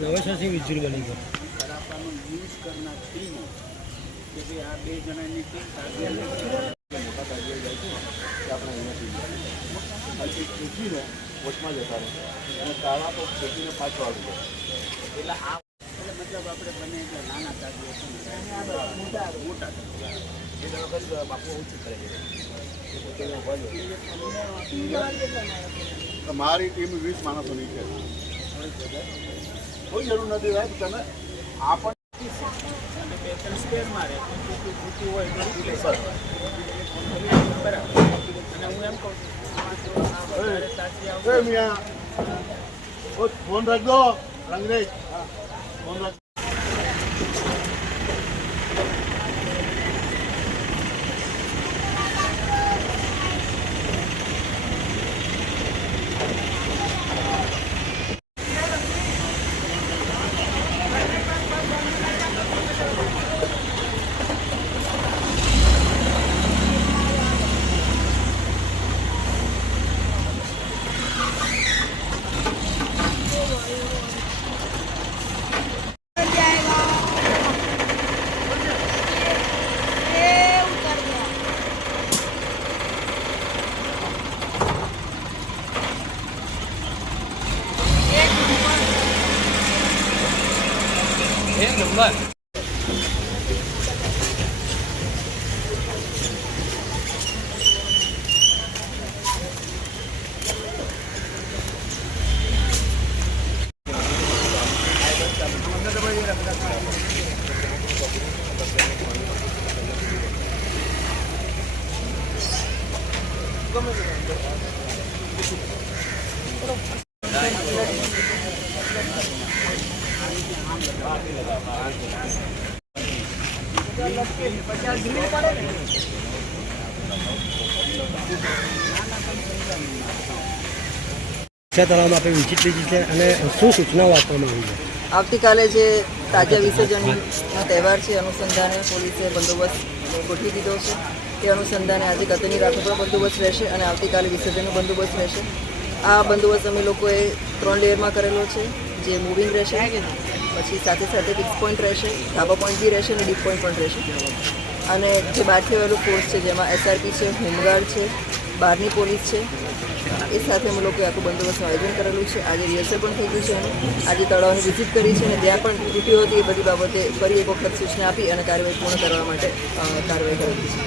નવેસરથી વિજુલ બની ગયો યુઝ કરનાર ટીમ કે ભાઈ આ બે જણાની ટીમ મોટા કાર્ય જાય છે કે આપણે અહીંયાથી ખેંચીને વચમાં જતા રહે અને તાળા તો ખેંચીને પાછો આવી જાય એટલે આ એટલે મતલબ આપણે બને એટલે નાના કાર્યો મોટા એ વખત બાપુ ઓછું કરે છે મારી ટીમ 20 માણસોની છે કોઈ જરૂર નથી ભાઈ તમે આપણને બે સ્પેર મારે હોય બરાબર અને હું એમ કહું ફોન રાખજો અંગ્રેજ ફોન રાખ નંબર તળાવમાં આપણે વિઝિટ લીધી છે અને શું સૂચનાઓ આપવામાં આવી છે? આવતીકાલે જે તાજા વિસર્જનનો તહેવાર છે અનુસંધાને પોલીસે બંદોબસ્ત ગોઠવી દીધો છે. તે અનુસંધાને આજે ગતની રાત્રે પણ બંદોબસ્ત રહેશે અને આવતીકાલે વિસર્જનનો બંદોબસ્ત રહેશે. આ બંદોબસ્ત અમે લોકોએ 3 લેયરમાં કરેલો છે, જે મૂવિંગ રહેશે, પછી સાથે સાથે ફિક્સ પોઈન્ટ રહેશે, ધાબા પોઈન્ટ બી રહેશે અને ડીપ પોઈન્ટ પણ રહેશે. અને જે બહારથી આવેલું ફોર્સ છે જેમાં SRP છે, હોમગાર્ડ છે, બહારની પોલીસ છે, એ સાથે અમે લોકોએ આખું બંદોબસ્તનું આયોજન કરેલું છે. આજે રિહર્સલ પણ થઈ ગયું છે અને આજે તળાવની વિઝિટ કરી છે અને જ્યાં પણ ત્રુટીઓ હતી એ બધી બાબતે ફરી એક વખત સૂચના આપી અને કાર્યવાહી પૂર્ણ કરવા માટે કાર્યવાહી કરેલી છે.